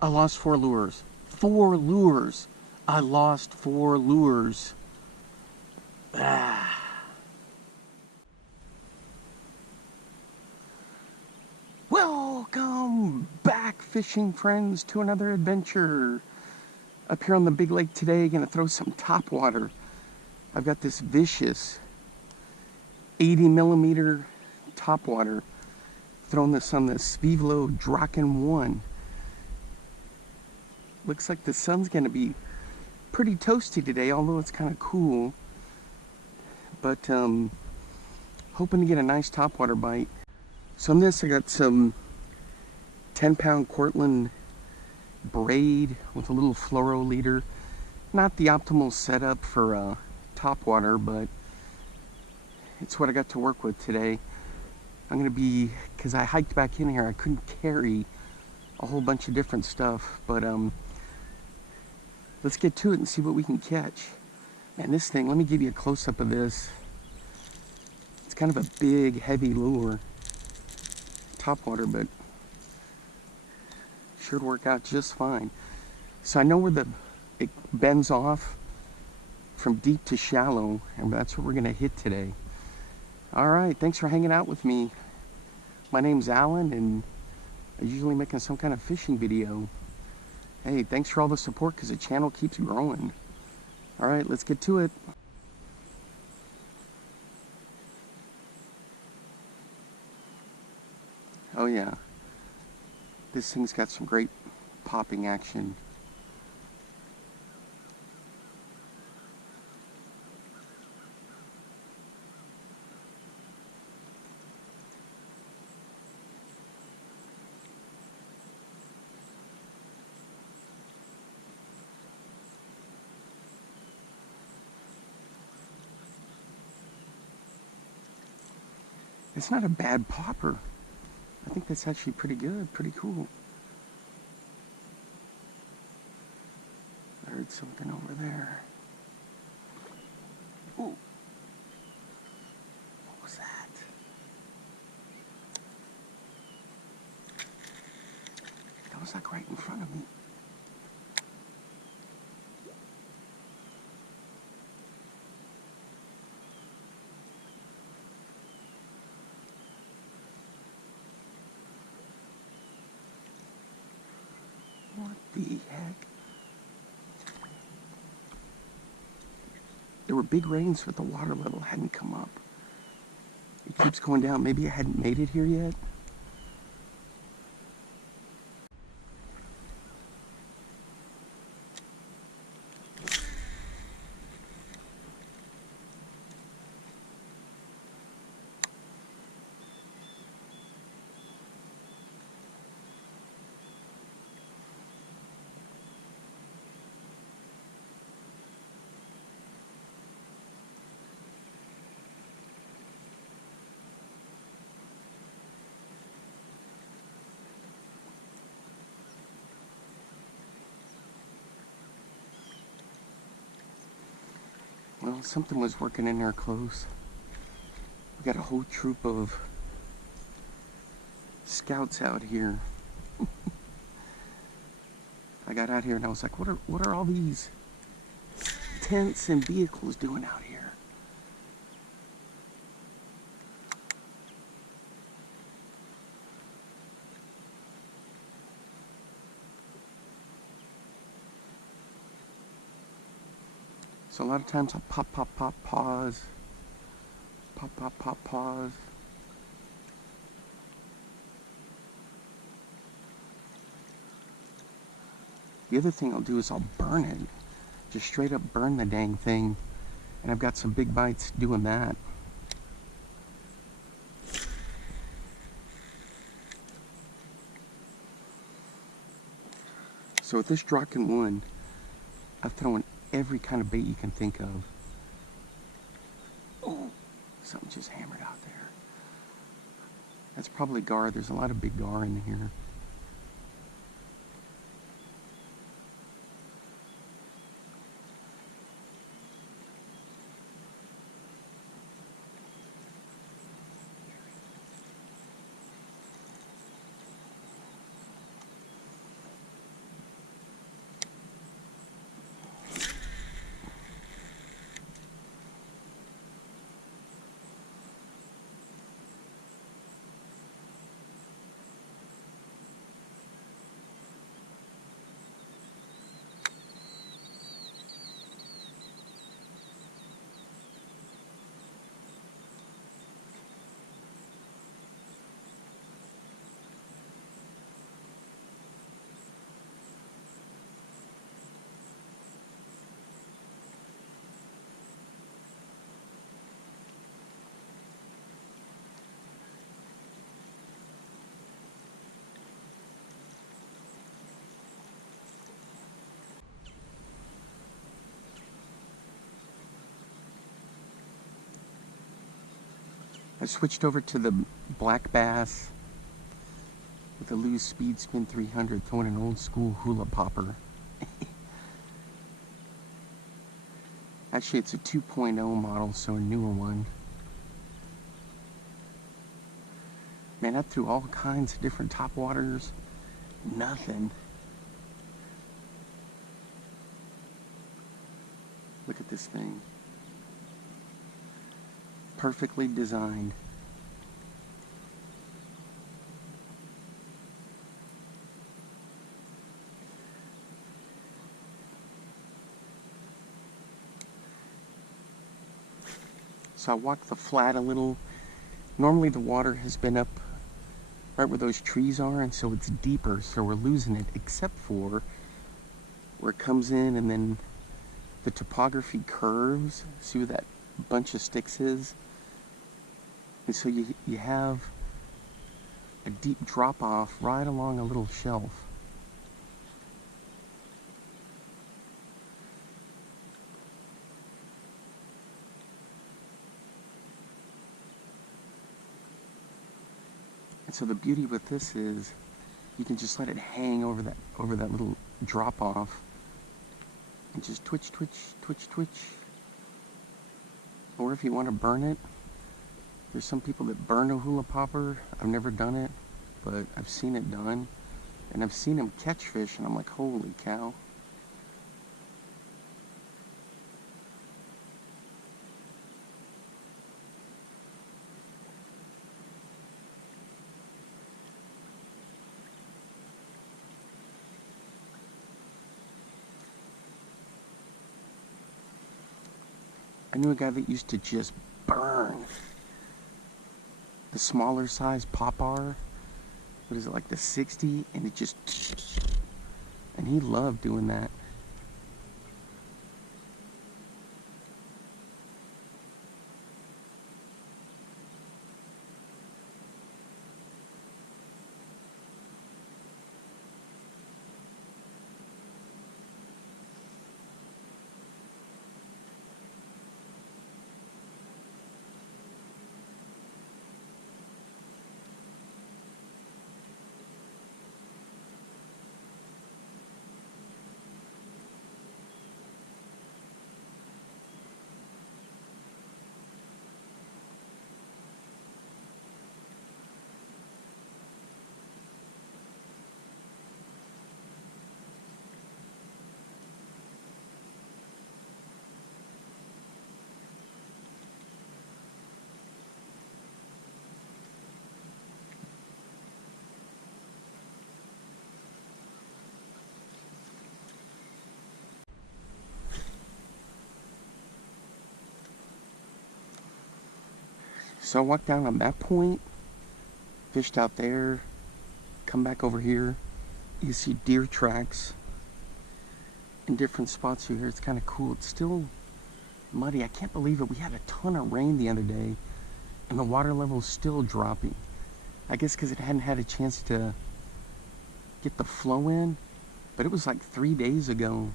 I lost 4 lures. 4 lures. I lost 4 lures. Ah. Welcome back, fishing friends, to another adventure. Up here on the big lake today, gonna throw some top water. I've got this vicious 80mm top water. Throwing this on the Svevlo Draken 1. Looks like the sun's gonna be pretty toasty today, although it's kind of cool. But hoping to get a nice topwater bite. So on this I got some 10-pound Cortland braid with a little fluoro leader. Not the optimal setup for topwater, but it's what I got to work with today. I'm gonna be, because I hiked back in here, I couldn't carry a whole bunch of different stuff, but let's get to it and see what we can catch. And this thing, let me give you a close-up of this. It's kind of a big, heavy lure, topwater, but should work out just fine. So I know where it bends off from deep to shallow, and that's what we're gonna hit today. All right, thanks for hanging out with me. My name's Alan, and I'm usually making some kind of fishing video. Hey, thanks for all the support, because the channel keeps growing. All right, let's get to it. Oh yeah, this thing's got some great popping action. It's not a bad popper. I think that's actually pretty good, pretty cool. I heard something over there. Ooh. What was that? That was like right in front of me. What the heck? There were big rains, but the water level hadn't come up. It keeps going down. Maybe I hadn't made it here yet. Well, something was working in there close. We got a whole troop of scouts out here. I got out here and I was like, what are all these tents and vehicles doing out here? So a lot of times I'll pop, pop, pop, pause. Pop, pop, pop, pause. The other thing I'll do is I'll burn it. Just straight up burn the dang thing. And I've got some big bites doing that. So with this Draken 1, I've thrown every kind of bait you can think of. Oh, something just hammered out there. That's probably gar. There's a lot of big gar in here. I switched over to the black bass with a loose speed spin 300, throwing an old school Hula Popper. Actually, it's a 2.0 model, so a newer one. Man, I threw all kinds of different top waters. Nothing. Look at this thing. Perfectly designed. So I walked the flat a little. Normally the water has been up right where those trees are, and so it's deeper, so we're losing it, except for where it comes in and then the topography curves. See where that bunch of sticks is? And so you have a deep drop off right along a little shelf. And so the beauty with this is you can just let it hang over that little drop off and just twitch, twitch, twitch, twitch. Or if you want to burn it, there's some people that burn a Hula Popper. I've never done it, but I've seen it done. And I've seen them catch fish, and I'm like, holy cow. I knew a guy that used to just burn the smaller size popper. What is it, like the 60? And it just, and he loved doing that. So I walked down on that point, fished out there, come back over here. You see deer tracks in different spots here. It's kind of cool. It's still muddy. I can't believe it. We had a ton of rain the other day, and the water level is still dropping. I guess because it hadn't had a chance to get the flow in, but it was like 3 days ago.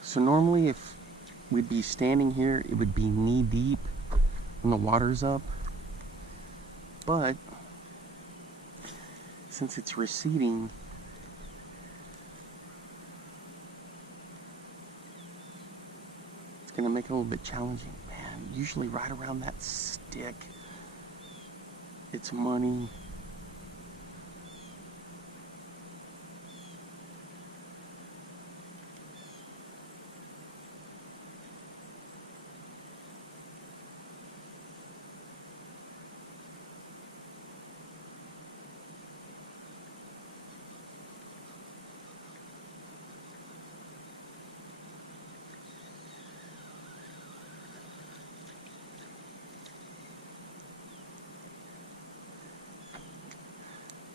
So normally if we'd be standing here, it would be knee deep when the water's up. But since it's receding, it's gonna make it a little bit challenging. Man, usually right around that stick, it's money.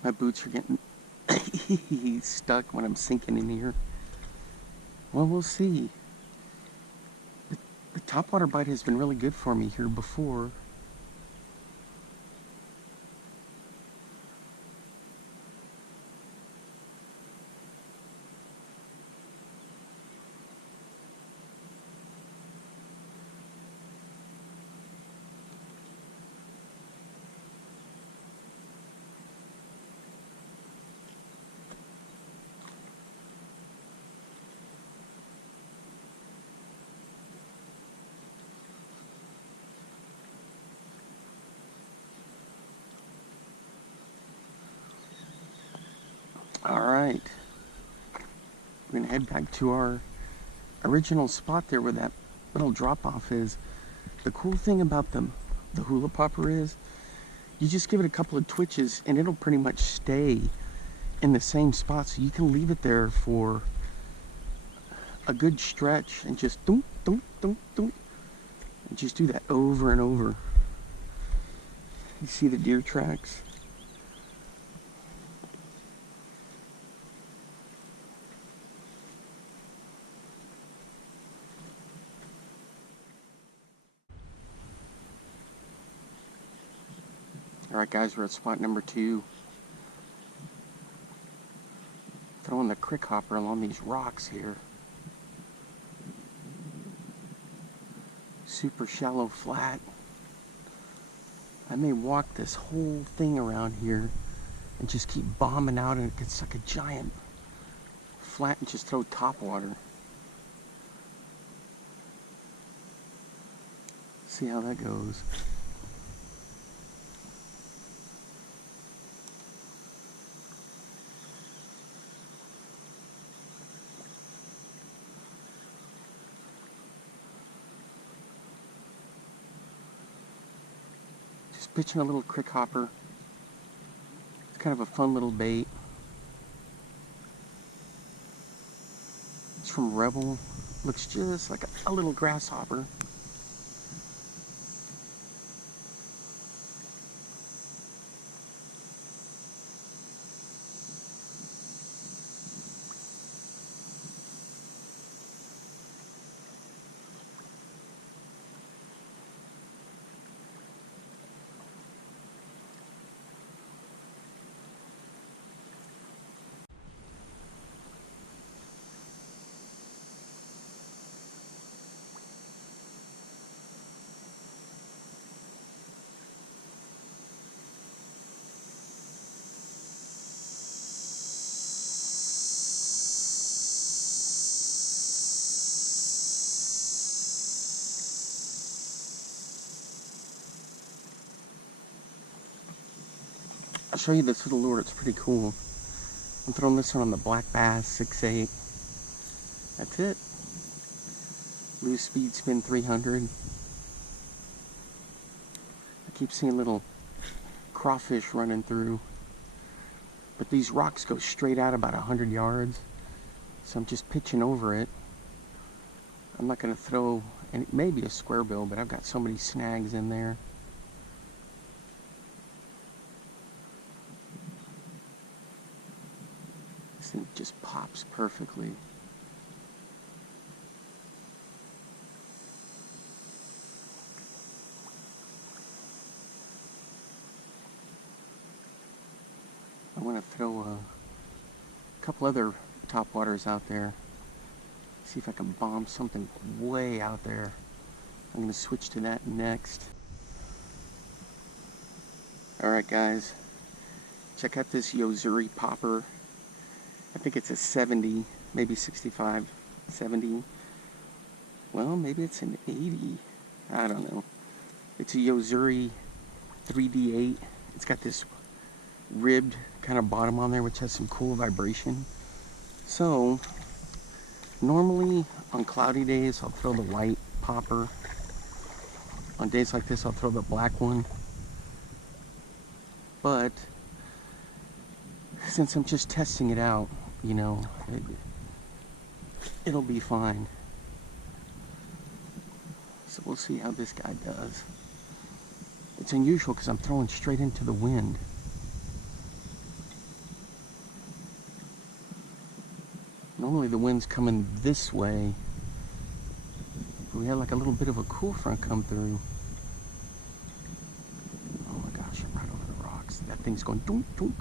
My boots are getting stuck when I'm sinking in here. Well, we'll see. The topwater bite has been really good for me here before. Alright, we're going to head back to our original spot there where that little drop-off is. The cool thing about the Hula Popper is, you just give it a couple of twitches and it'll pretty much stay in the same spot, so you can leave it there for a good stretch and just thump, thump, thump, thump, and just do that over and over. You see the deer tracks? Alright guys, we're at spot number 2. Throwing the crick hopper along these rocks here. Super shallow flat. I may walk this whole thing around here and just keep bombing out, and it gets like a giant flat and just throw top water. See how that goes. Just pitching a little crick hopper. It's kind of a fun little bait. It's from Rebel. Looks just like a little grasshopper. I'll show you this little lure, it's pretty cool. I'm throwing this one on the black bass 6/8. That's it. Loose speed spin 300. I keep seeing little crawfish running through. But these rocks go straight out about 100 yards. So I'm just pitching over it. I'm not going to throw, and it may be a square bill, but I've got so many snags in there. This thing just pops perfectly. I want to throw a couple other topwaters out there. See if I can bomb something way out there. I'm going to switch to that next. Alright guys, check out this Hula Popper. I think it's a 70, maybe 65, 70. Well, maybe it's an 80. I don't know. It's a Hula 3D8. It's got this ribbed kind of bottom on there, which has some cool vibration. So, normally on cloudy days, I'll throw the white popper. On days like this, I'll throw the black one. But since I'm just testing it out, you know, it'll be fine. So we'll see how this guy does. It's unusual because I'm throwing straight into the wind. Normally the wind's coming this way. We had like a little bit of a cool front come through. Oh my gosh, I'm right over the rocks. That thing's going dunk, dunk.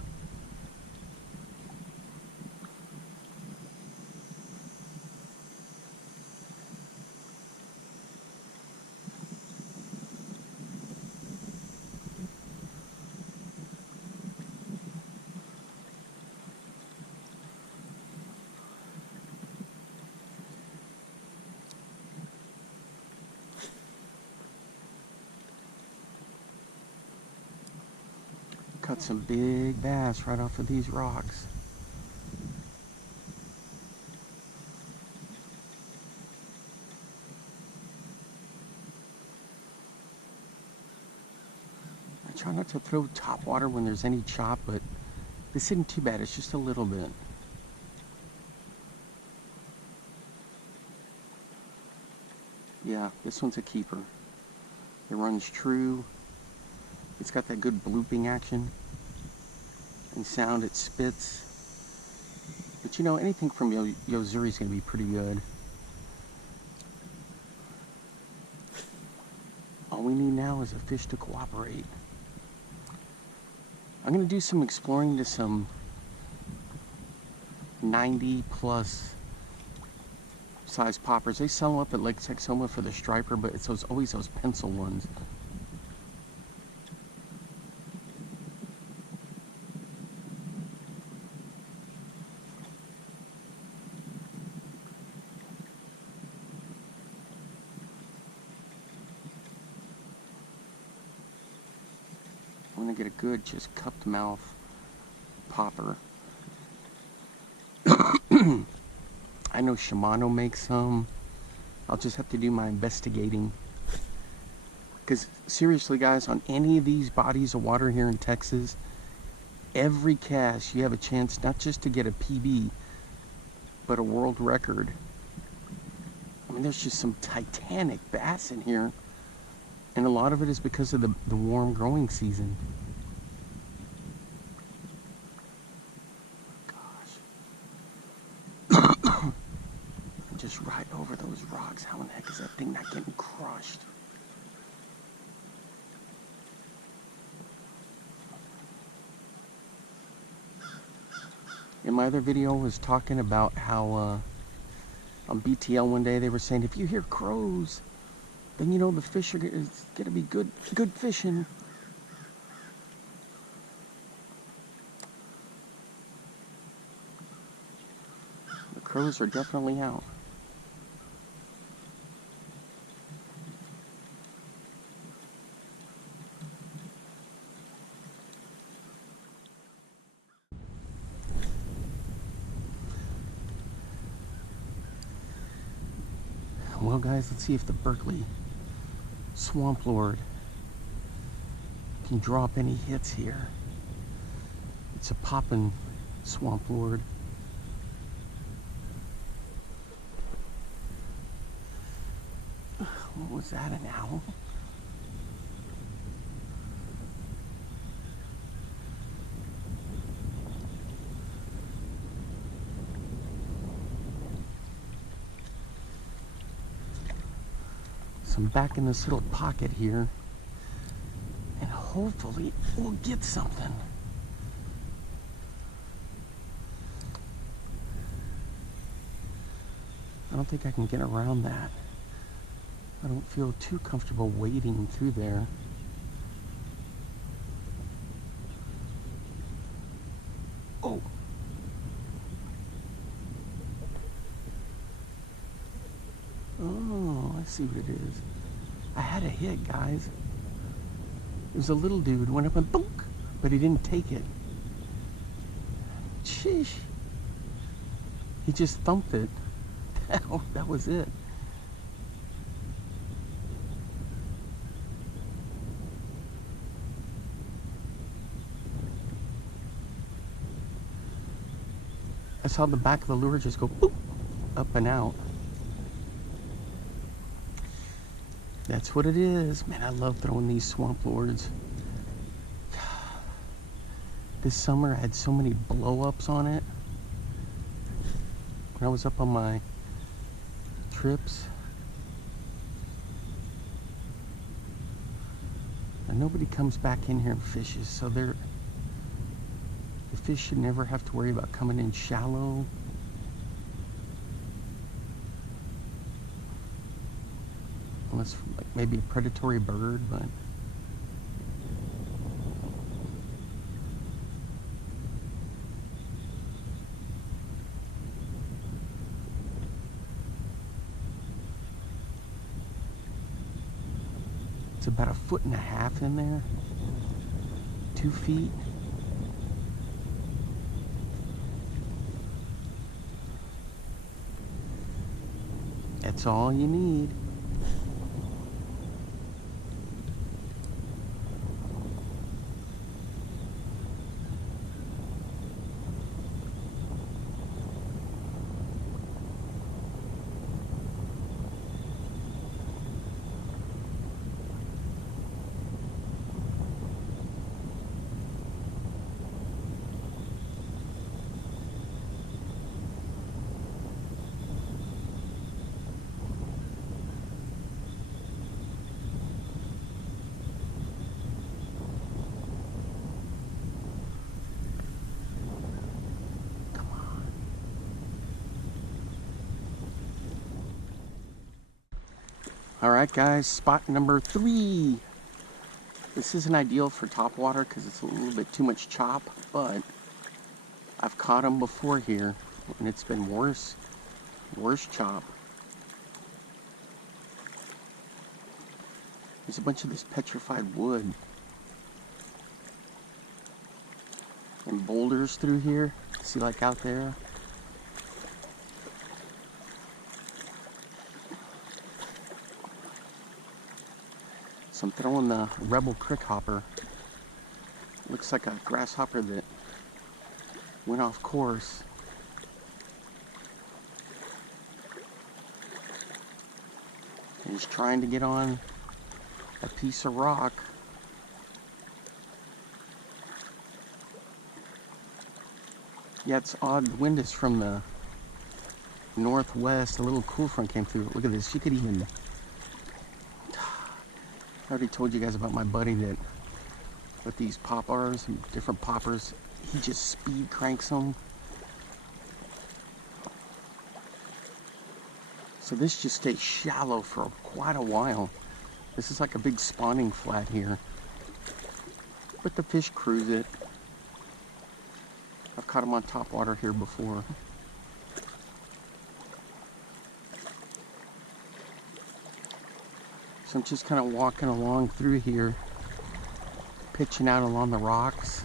Caught some big bass right off of these rocks. I try not to throw top water when there's any chop, but this isn't too bad. It's just a little bit. Yeah, this one's a keeper. It runs true. It's got that good blooping action and sound it spits. But you know, anything from Yozuri is going to be pretty good. All we need now is a fish to cooperate. I'm going to do some exploring to some 90 plus size poppers. They sell them up at Lake Texoma for the striper, but it's always those pencil ones. I'm gonna get a good, just cupped mouth popper. I know Shimano makes some. I'll just have to do my investigating. Because seriously guys, on any of these bodies of water here in Texas, every cast you have a chance not just to get a PB, but a world record. I mean, there's just some titanic bass in here. And a lot of it is because of the warm growing season. Gosh. Just right over those rocks. How in the heck is that thing not getting crushed? In my other video, I was talking about how on BTL one day they were saying if you hear crows, then you know the fish are gonna be good fishing. The crows are definitely out. Well guys, let's see if the Berkeley Swamp Lord can drop any hits here. It's a poppin' Swamp Lord. What was that, an owl? So I'm back in this little pocket here, and hopefully we'll get something. I don't think I can get around that. I don't feel too comfortable wading through there. Oh! Oh, I see what it is. I had a hit, guys. It was a little dude, went up and boom, but he didn't take it. Sheesh. He just thumped it. That was it. I saw the back of the lure just go boop, up and out. That's what it is. Man, I love throwing these swamp lures. This summer I had so many blow-ups on it. when I was up on my trips. And nobody comes back in here and fishes, so the fish should never have to worry about coming in shallow. Unless like maybe a predatory bird, but it's about 1.5 feet in there. 2 feet. That's all you need. Alright guys, spot number 3. This isn't ideal for topwater because it's a little bit too much chop, but I've caught them before here and it's been worse chop. There's a bunch of this petrified wood and boulders through here. See, like out there? So I'm throwing the Rebel Crick Hopper. Looks like a grasshopper that went off course. He's trying to get on a piece of rock. Yeah, it's odd. The wind is from the northwest. A little cool front came through. Look at this. You could even... I already told you guys about my buddy that with these poppers and different poppers, he just speed cranks them. So this just stays shallow for quite a while. This is like a big spawning flat here. But the fish cruise it. I've caught them on top water here before. So I'm just kind of walking along through here, pitching out along the rocks.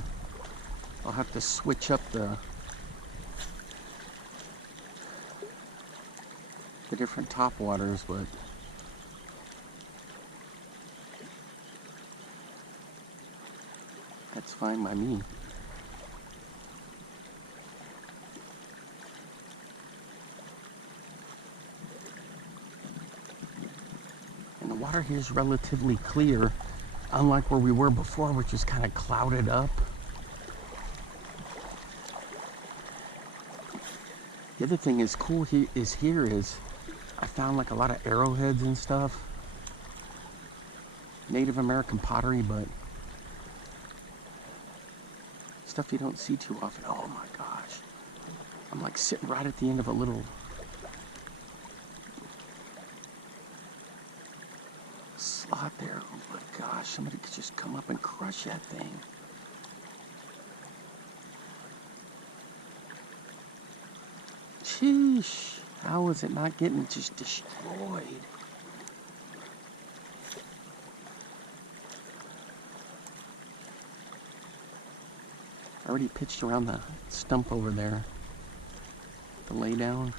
I'll have to switch up the different top waters, but that's fine by me. And the water here is relatively clear, unlike where we were before, which is kind of clouded up. The other thing is cool here is I found like a lot of arrowheads and stuff. Native American pottery, but stuff you don't see too often. Oh my gosh. I'm like sitting right at the end of a little slot there. Oh my gosh, somebody could just come up and crush that thing. Sheesh. How is it not getting just destroyed? I already pitched around the stump over there. The lay down.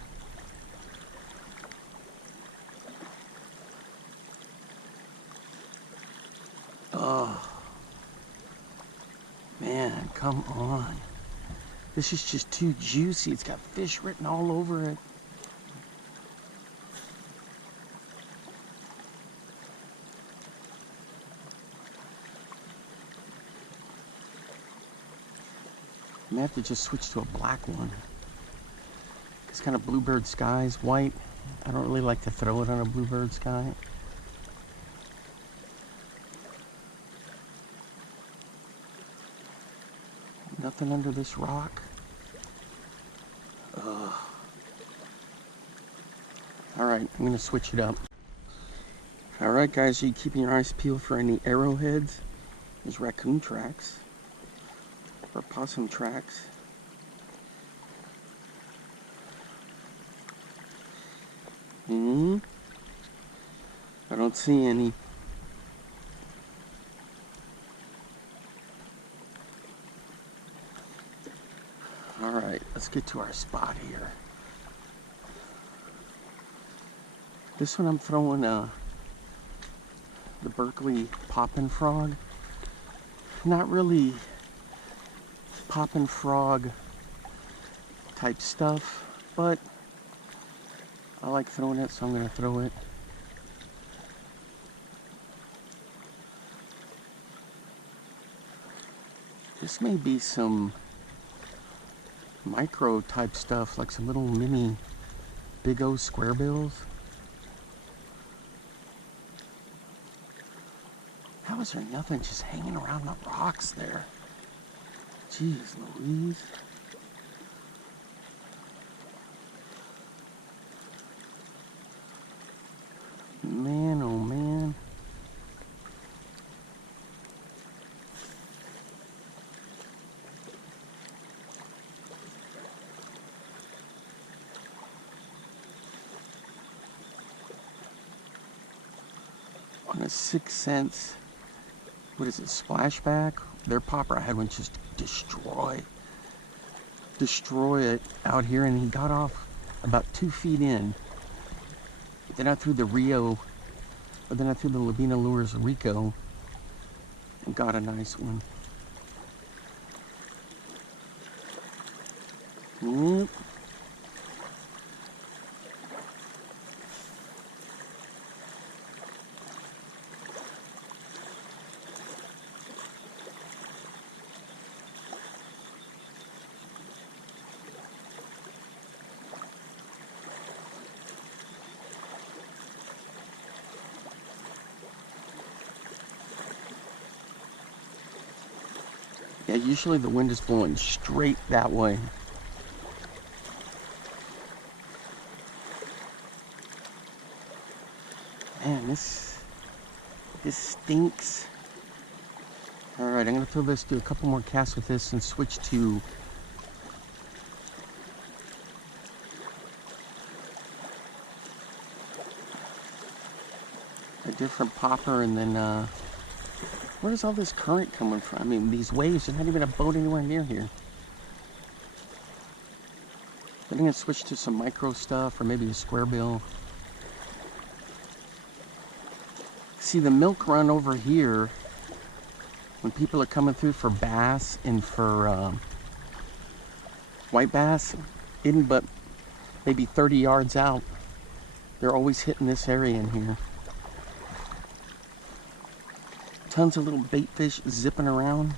Oh. Man, come on. This is just too juicy. It's got fish written all over it. I may have to just switch to a black one. It's kind of bluebird skies, white. I don't really like to throw it on a bluebird sky. Nothing under this rock. Ugh. Alright, I'm gonna switch it up. Alright guys, are you keeping your eyes peeled for any arrowheads? There's raccoon tracks. Or possum tracks. I don't see any. Alright, let's get to our spot here. This one I'm throwing the Berkeley poppin' frog. Not really poppin' frog type stuff, but I like throwing it, so I'm gonna throw it. This may be some micro type stuff, like some little mini big O square bills. How is there nothing just hanging around the rocks there? Jeez Louise. Man, oh man. On a 6 cents, what is it, splashback? Their popper I had one just destroy it out here, and he got off about 2 feet in. Then I threw the Rio, or then I threw the Labina Lures Rico and got a nice one. Yep. Yeah, usually the wind is blowing straight that way. Man, this stinks. Alright, I'm gonna throw this, do a couple more casts with this, and switch to a different popper, and then where's all this current coming from? I mean, these waves, there's not even a boat anywhere near here. I'm gonna switch to some micro stuff, or maybe a square bill. See, the milk run over here, when people are coming through for bass and for white bass, isn't but maybe 30 yards out. They're always hitting this area in here. Tons of little bait fish zipping around.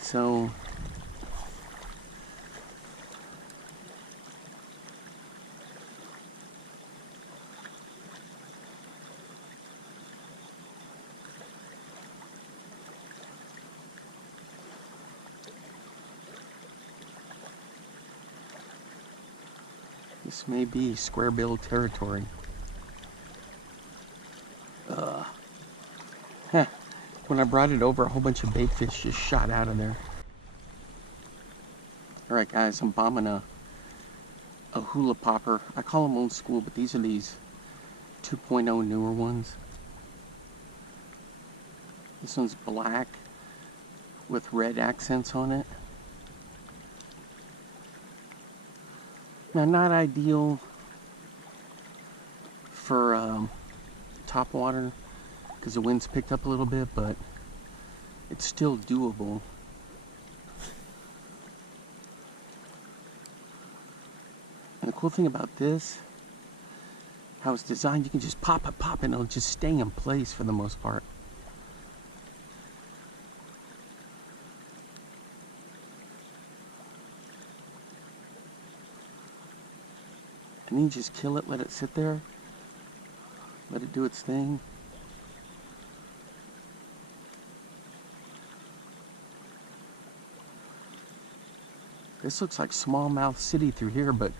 So this may be square bill territory. When I brought it over, a whole bunch of bait fish just shot out of there. Alright guys, I'm bombing a Hula Popper. I call them old school, but these are these 2.0 newer ones. This one's black with red accents on it. Now, not ideal for top water because the wind's picked up a little bit, but it's still doable. And the cool thing about this, how it's designed, you can just pop it, and it'll just stay in place for the most part. And then you just kill it, let it sit there, let it do its thing. This looks like smallmouth city through here, but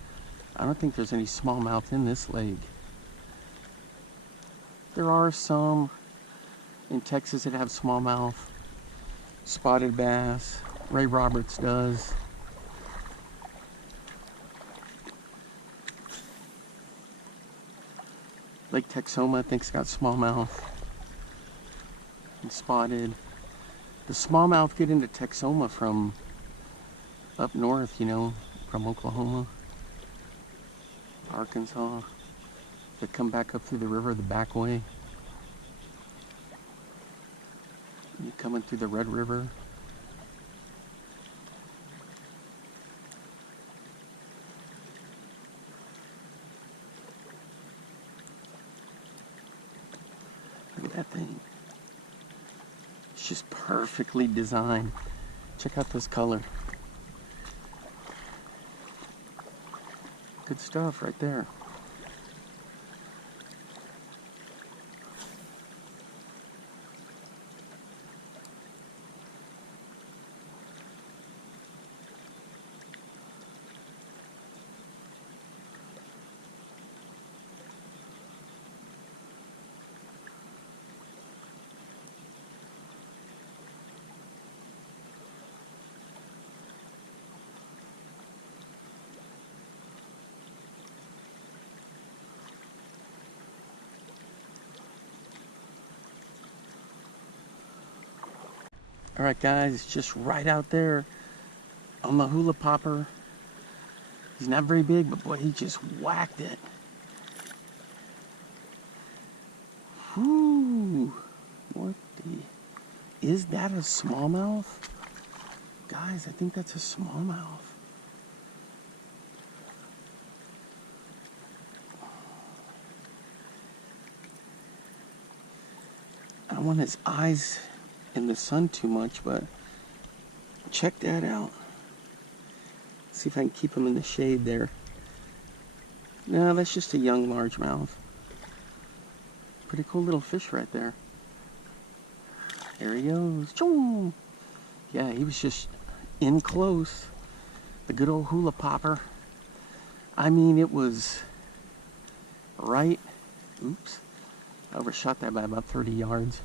I don't think there's any smallmouth in this lake. There are some in Texas that have smallmouth, spotted bass. Ray Roberts does. Lake Texoma, I think, has got smallmouth and spotted. The smallmouth get into Texoma from up north, you know, from Oklahoma, Arkansas. They come back up through the river the back way. You're coming through the Red River. Look at that thing. It's just perfectly designed. Check out this color. Good stuff right there. All right, guys, it's just right out there on the Hula Popper. He's not very big, but boy, he just whacked it. Whoo! What the... Is that a smallmouth? Guys, I think that's a smallmouth. I don't want his eyes in the sun too much, but check that out. See if I can keep him in the shade there. No, that's just a young largemouth. Pretty cool little fish right there. There he goes. Choom! Yeah, he was just in close. The good old Hula Popper. I mean, it was right. Oops. I overshot that by about 30 yards.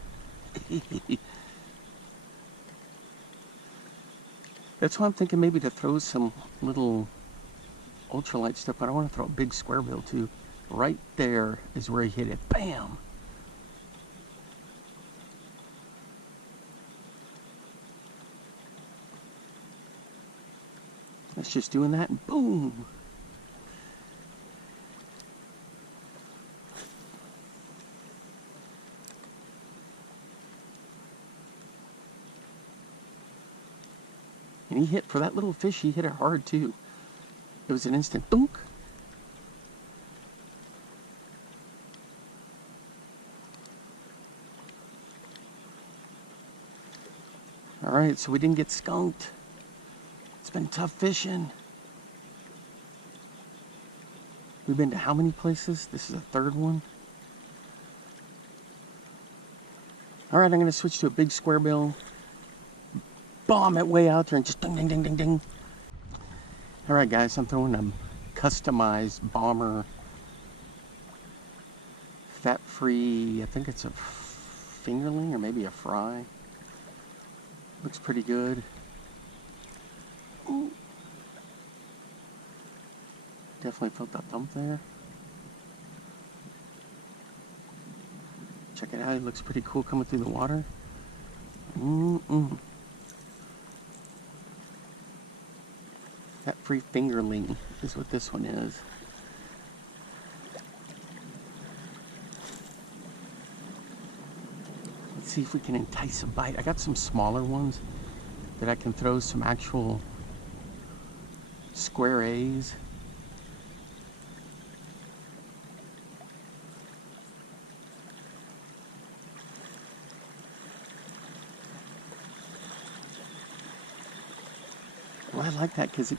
That's why I'm thinking maybe to throw some little ultralight stuff, but I want to throw a big square bill too. Right there is where he hit it. Bam! That's just doing that and boom! And he hit, for that little fish, he hit it hard too. It was an instant boonk. All right, so we didn't get skunked. It's been tough fishing. We've been to how many places? This is the third one. All right, I'm gonna switch to a big square bill. Bomb it way out there and just ding, ding, ding, ding, ding. All right, guys, I'm throwing a customized bomber, fat-free, I think it's a fingerling or maybe a fry. Looks pretty good. Ooh. Definitely felt that thump there. Check it out, it looks pretty cool coming through the water. That free fingerling is what this one is. Let's see if we can entice a bite. I got some smaller ones that I can throw some actual square A's. Well, I like that because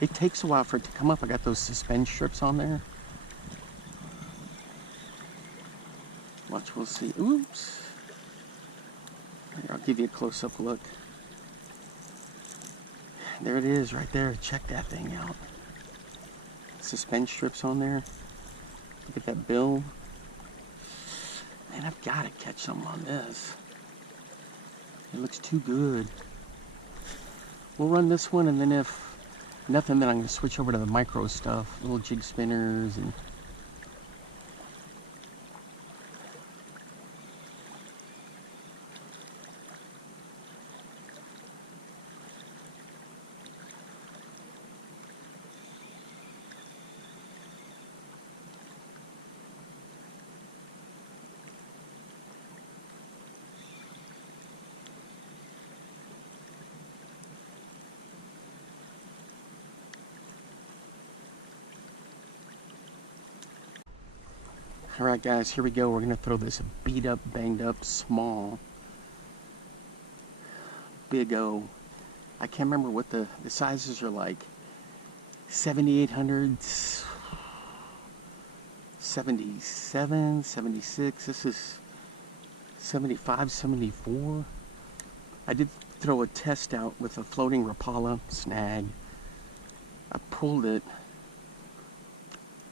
it takes a while for it to come up. I got those suspend strips on there. Watch, we'll see. Oops. Here, I'll give you a close-up look. There it is, right there. Check that thing out. Suspend strips on there. Look at that bill. Man, I've got to catch something on this. It looks too good. We'll run this one, and then if nothing, then I'm going to switch over to the micro stuff. Little jig spinners and... Alright guys, here we go. We're going to throw this beat up, banged up, small, big O. I can't remember what the sizes are like. 7800s, 77, 76. This is 75, 74. I did throw a test out with a floating Rapala snag. I pulled it,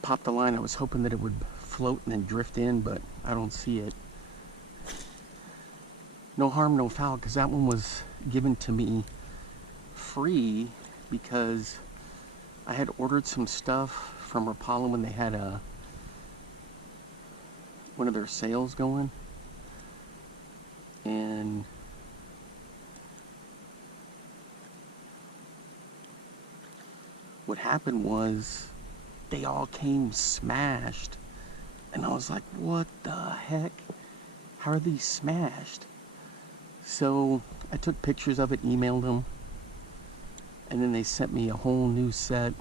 popped the line. I was hoping that it would float and then drift in, but I don't see it. No harm, no foul, because that one was given to me free because I had ordered some stuff from Rapala when they had one of their sales going, and what happened was they all came smashed. And I was like, what the heck? How are these smashed? So I took pictures of it, emailed them, and then they sent me a whole new set.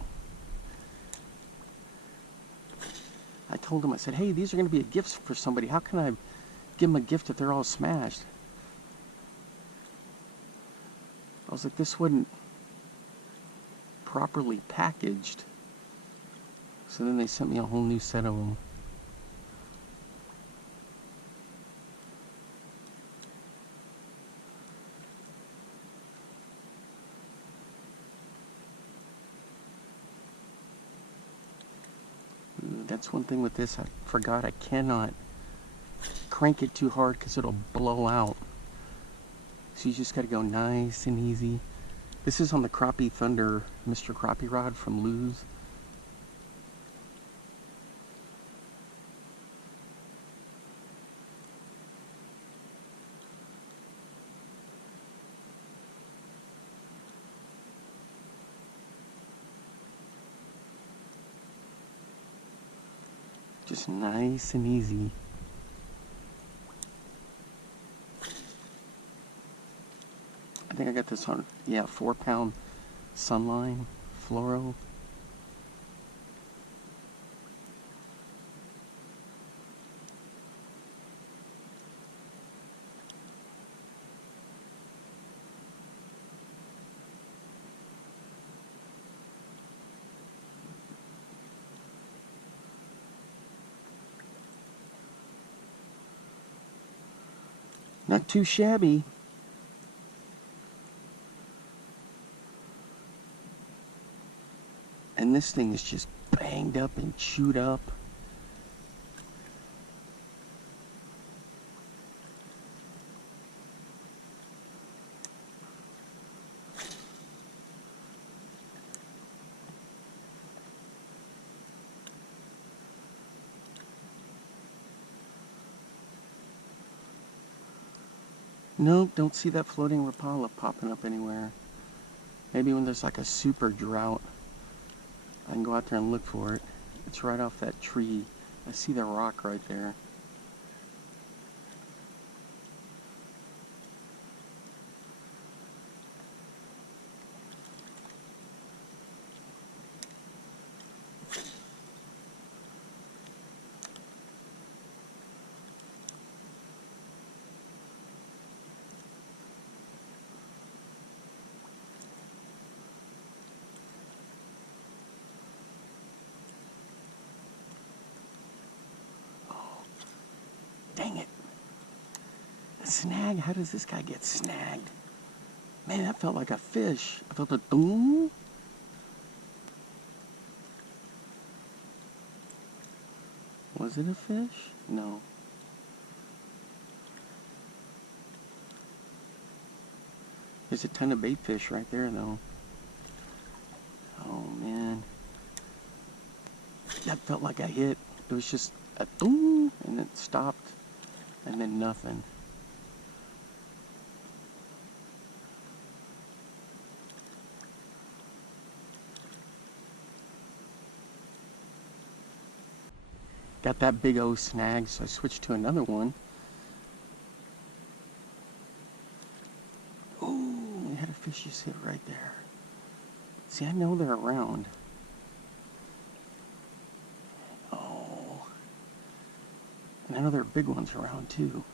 I told them, I said, hey, these are going to be a gift for somebody. How can I give them a gift if they're all smashed? I was like, this wasn't properly packaged. So then they sent me a whole new set of them. That's one thing with this, I forgot I cannot crank it too hard because it'll blow out. So you just got to go nice and easy. This is on the Crappie Thunder Mr. Crappie rod from Lew's. Just nice and easy. I think I got this on, yeah, 4-pound Sunline fluoro. Not too shabby. And this thing is just banged up and chewed up. Nope, don't see that floating Rapala popping up anywhere. Maybe when there's like a super drought, I can go out there and look for it. It's right off that tree. I see the rock right there. snag? How does this guy get snagged? Man, that felt like a fish. I felt a boom. Was it a fish? No. There's a ton of bait fish right there, though. Oh, man. That felt like a hit. It was just a boom, and it stopped, and then nothing. Got that big O snag, so I switched to another one. Ooh, we had a fish just hit right there. See, I know they're around. Oh. And I know there are big ones around too.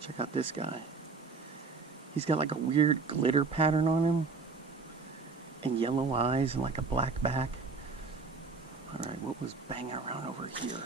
Check out this guy. He's got like a weird glitter pattern on him. And yellow eyes and like a black back. Alright, what was banging around over here?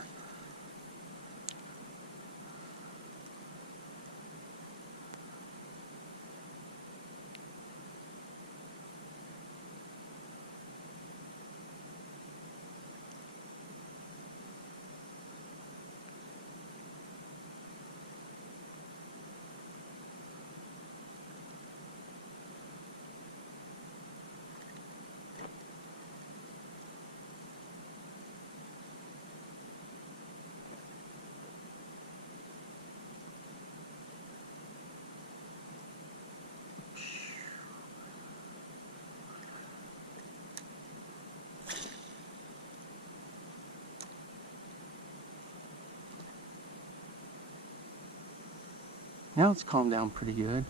Now it's calmed down pretty good.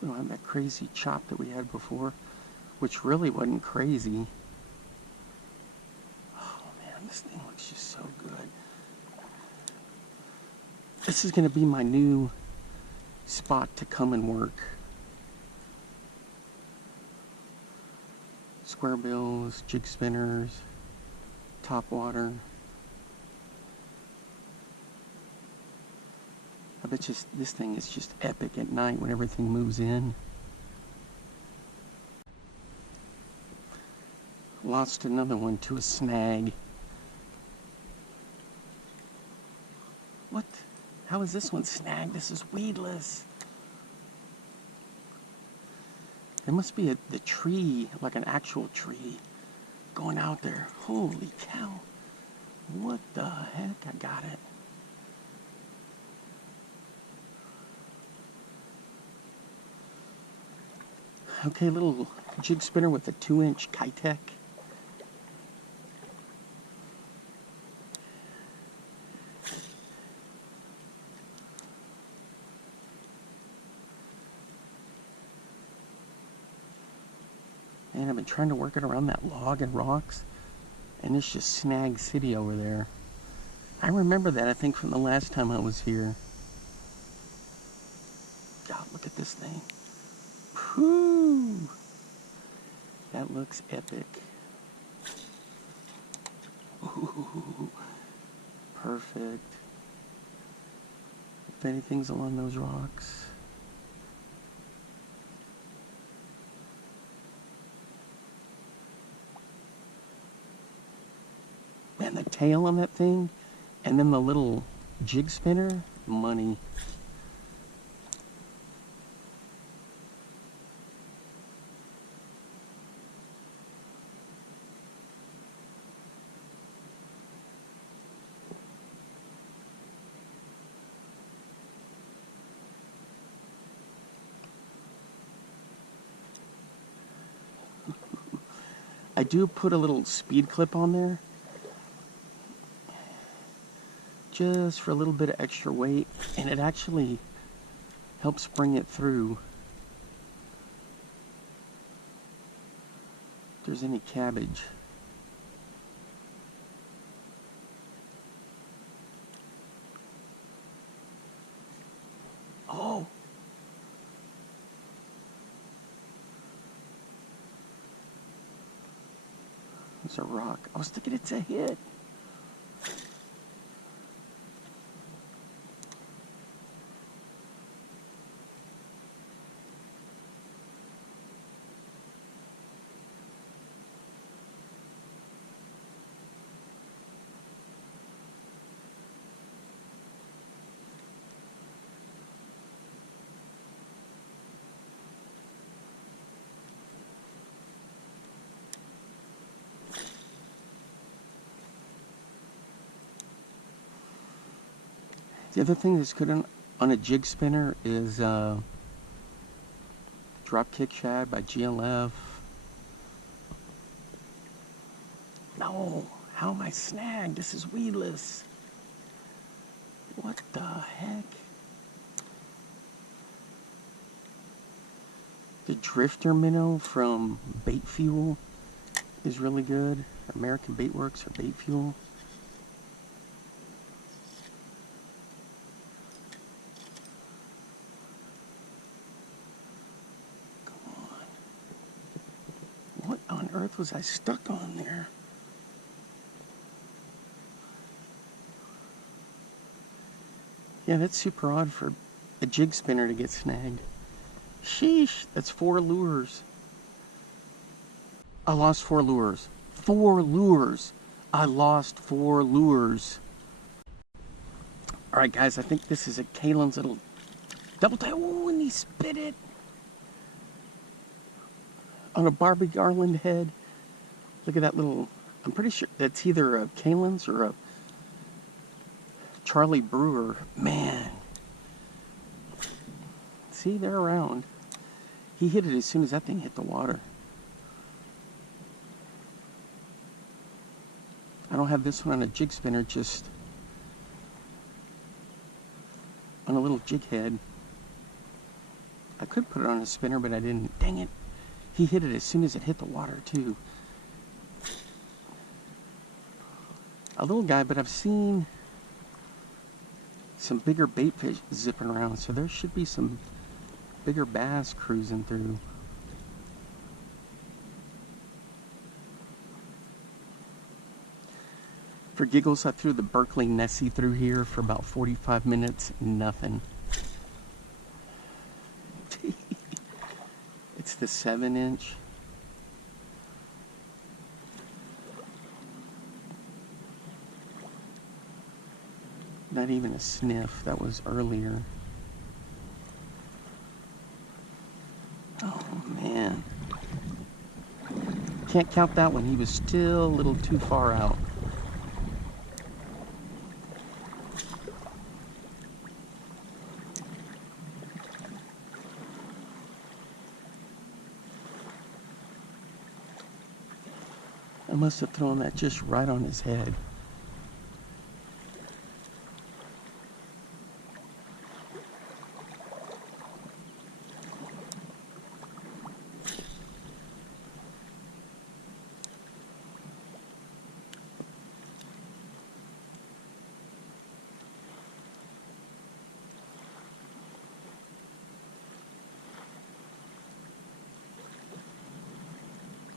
We don't have that crazy chop that we had before, which really wasn't crazy. Oh man, this thing looks just so good. This is going to be my new spot to come and work. Square bills, jig spinners, top water. I bet you this thing is just epic at night when everything moves in. Lost another one to a snag. What? How is this one snagged? This is weedless. There must be the tree, like an actual tree, going out there. Holy cow. What the heck? I got it. Okay, little jig spinner with a 2-inch Kitech. And I've been trying to work it around that log and rocks, and it's just Snag City over there. I remember that, I think, from the last time I was here. God, look at this thing. Whew! That looks epic. Ooh, perfect. If anything's along those rocks. Man, the tail on that thing, and then the little jig spinner, money. I do put a little speed clip on there, just for a little bit of extra weight, and it actually helps bring it through. If there's any cabbage. Oh! It's a rock. I was thinking it's a hit. The other thing that's good on a jig spinner is Drop Kick Shad by GLF. No, how am I snagged? This is weedless. What the heck? The Drifter minnow from Bait Fuel is really good. American Bait Works or Bait Fuel. What on earth was I stuck on there? Yeah, that's super odd for a jig spinner to get snagged. Sheesh, that's 4 lures. I lost 4 lures. 4 lures. I lost 4 lures. Alright guys, I think this is a Kalen's little double tie. Oh, and he spit it on a Barbie Garland head. Look at that little, I'm pretty sure that's either a Kalen's or a Charlie Brewer. Man. See, they're around. He hit it as soon as that thing hit the water. I don't have this one on a jig spinner, just on a little jig head. I could put it on a spinner, but I didn't. Dang it. He hit it as soon as it hit the water, too. A little guy, but I've seen some bigger bait fish zipping around, so there should be some bigger bass cruising through. For giggles, I threw the Berkeley Nessie through here for about 45 minutes. Nothing. It's the 7-inch. Not even a sniff. That was earlier. Oh, man. Can't count that one. He was still a little too far out. I must have thrown that just right on his head.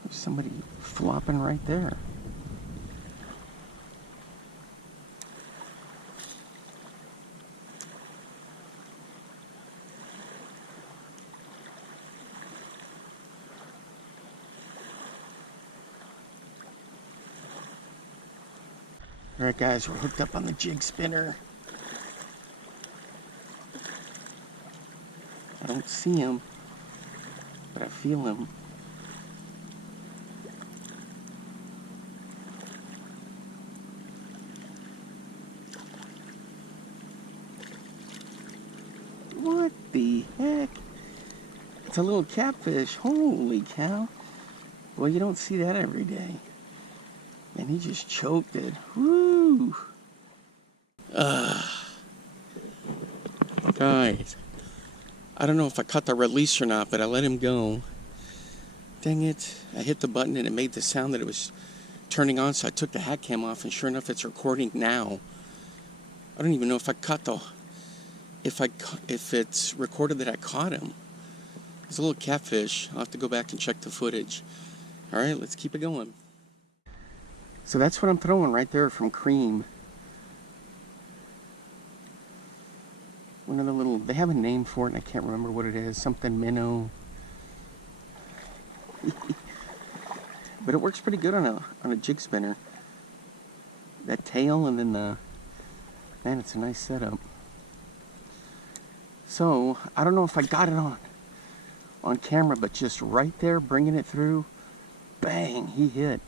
There's somebody flopping right there. Alright guys, we're hooked up on the jig spinner. I don't see him, but I feel him. What the heck? It's a little catfish. Holy cow. Well, you don't see that every day. And he just choked it. Woo! Guys, I don't know if I cut the release or not, but I let him go. Dang it. I hit the button and it made the sound that it was turning on, so I took the hat cam off, and sure enough, it's recording now. I don't even know if I cut the... If it's recorded that I caught him. It's a little catfish. I'll have to go back and check the footage. Alright, let's keep it going. So that's what I'm throwing right there from Cream. One of the little, they have a name for it and I can't remember what it is. Something minnow. But it works pretty good on a jig spinner. That tail and then the, man, it's a nice setup. So, I don't know if I got it on camera, but just right there, bringing it through, bang, he hit.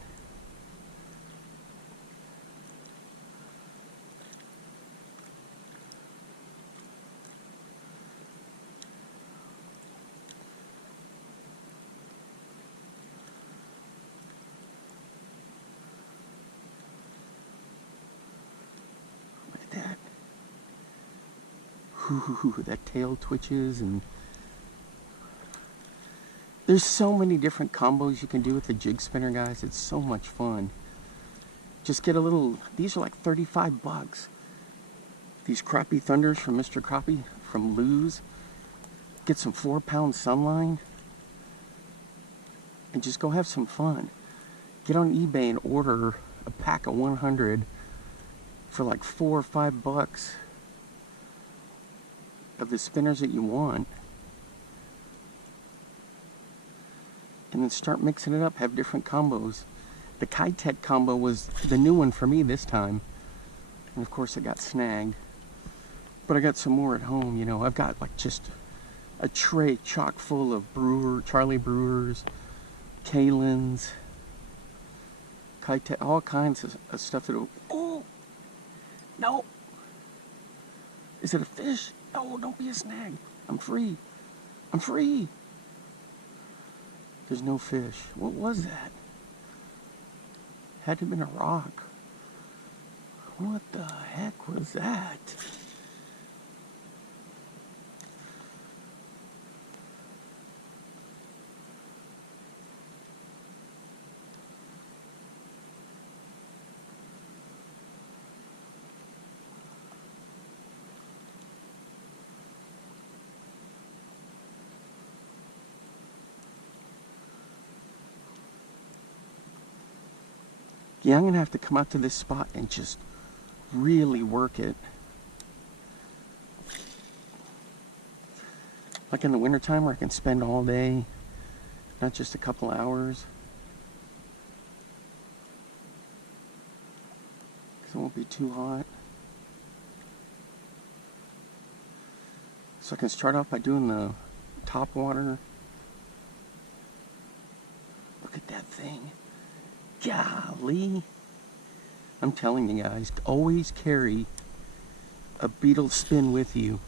Look at that. Ooh, that tail twitches, and there's so many different combos you can do with the jig spinner, guys. It's so much fun. Just get a little, these are like 35 bucks. These Crappie Thunders from Mr. Crappie from Lou's. Get some 4-pound sunline and just go have some fun. Get on eBay and order a pack of 100 for like 4 or 5 bucks of the spinners that you want, and then start mixing it up. Have different combos. The Kitech combo was the new one for me this time, and of course it got snagged, but I got some more at home. You know, I've got like just a tray chock full of Charlie Brewers, Kalins, Kitech, all kinds of stuff that, oh no, is it a fish? No, don't be a snag. I'm free. I'm free. There's no fish. What was that? Had to have been a rock. What the heck was that? Yeah, I'm going to have to come out to this spot and just really work it. Like in the wintertime where I can spend all day, not just a couple hours. Because it won't be too hot. So I can start off by doing the top water. Look at that thing. Golly. I'm telling you guys, always carry a beetle spin with you,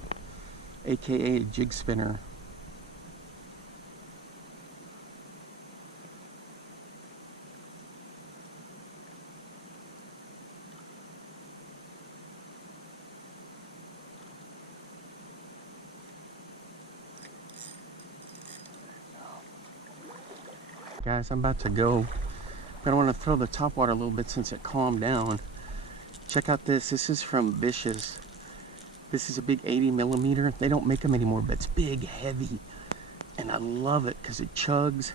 aka a jig spinner. Guys, I'm about to go. But I want to throw the top water a little bit since it calmed down. Check out this. This is from Vicious. This is a big 80 millimeter. They don't make them anymore, but it's big, heavy. And I love it because it chugs.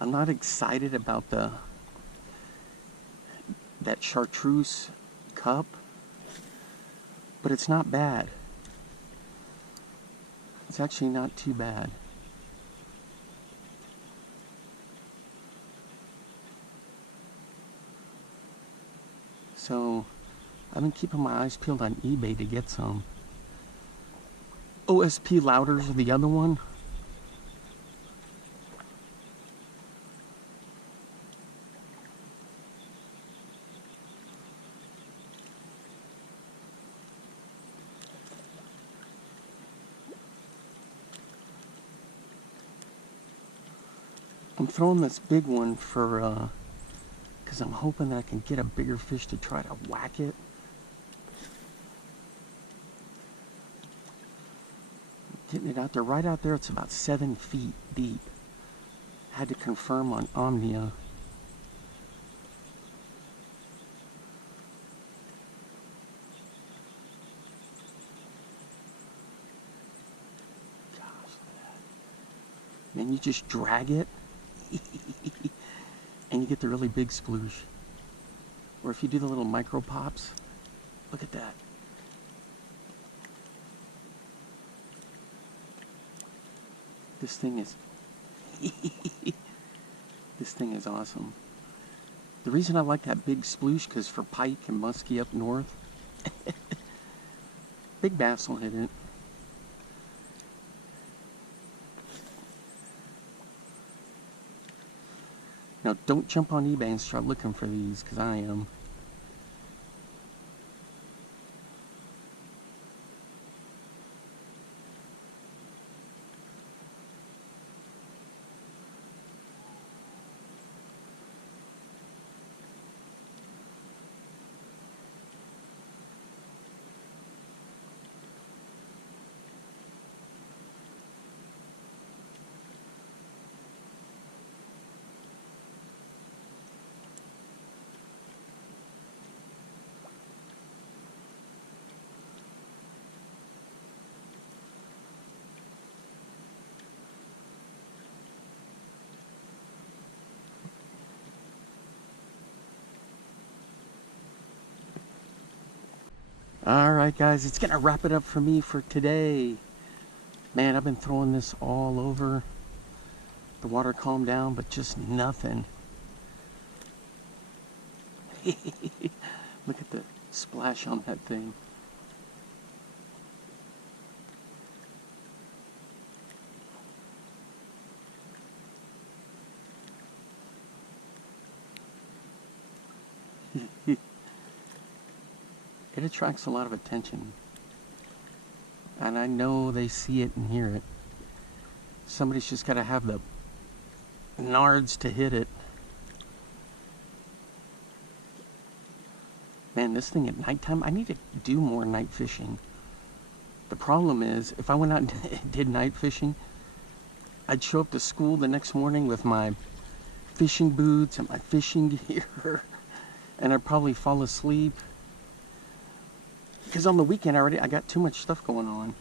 I'm not excited about that chartreuse cup, but it's not bad. It's actually not too bad. So I've been keeping my eyes peeled on eBay to get some. OSP Louders are the other one. I'm throwing this big one for because I'm hoping that I can get a bigger fish to try to whack it. Getting it out there. Right out there, it's about 7 feet deep. Had to confirm on Omnia. Gosh, look at that. Then you just drag it. And you get the really big sploosh. Or if you do the little micro pops, look at that. This thing is this thing is awesome. The reason I like that big sploosh, because for pike and muskie up north, big bass will hit it. Now don't jump on eBay and start looking for these, because I am. Alright guys, it's gonna wrap it up for me for today. Man, I've been throwing this all over. The water calmed down, but just nothing. Look at the splash on that thing. It attracts a lot of attention. And I know they see it and hear it. Somebody's just got to have the nards to hit it. Man, this thing at nighttime, I need to do more night fishing. The problem is, if I went out and did night fishing, I'd show up to school the next morning with my fishing boots and my fishing gear, and I'd probably fall asleep. Because on the weekend I got too much stuff going on.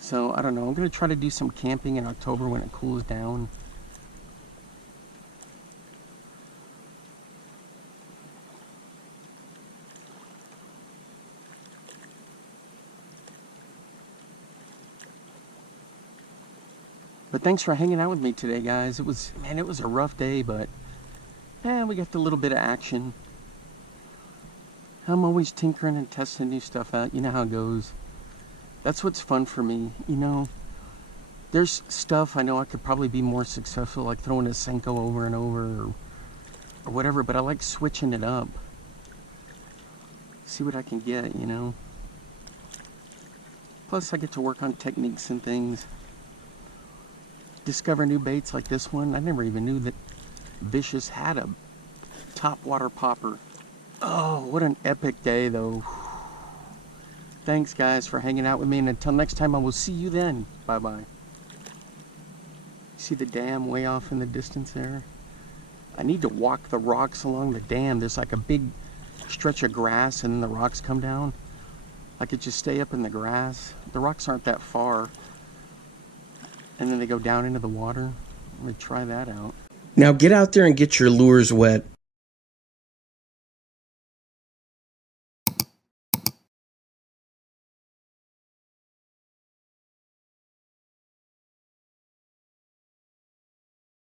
So, I don't know. I'm going to try to do some camping in October when it cools down. But thanks for hanging out with me today, guys. It was a rough day, but we got the little bit of action. I'm always tinkering and testing new stuff out. You know how it goes. That's what's fun for me, you know. There's stuff I know I could probably be more successful, like throwing a Senko over and over or whatever, but I like switching it up. See what I can get, you know. Plus I get to work on techniques and things. Discover new baits like this one. I never even knew that Vicious had a top water popper. Oh, what an epic day, though. Thanks, guys, for hanging out with me, and until next time, I will see you then. Bye-bye. See the dam way off in the distance there? I need to walk the rocks along the dam. There's like a big stretch of grass, and then the rocks come down. I could just stay up in the grass. The rocks aren't that far. And then they go down into the water. I'm going to try that out. Now get out there and get your lures wet.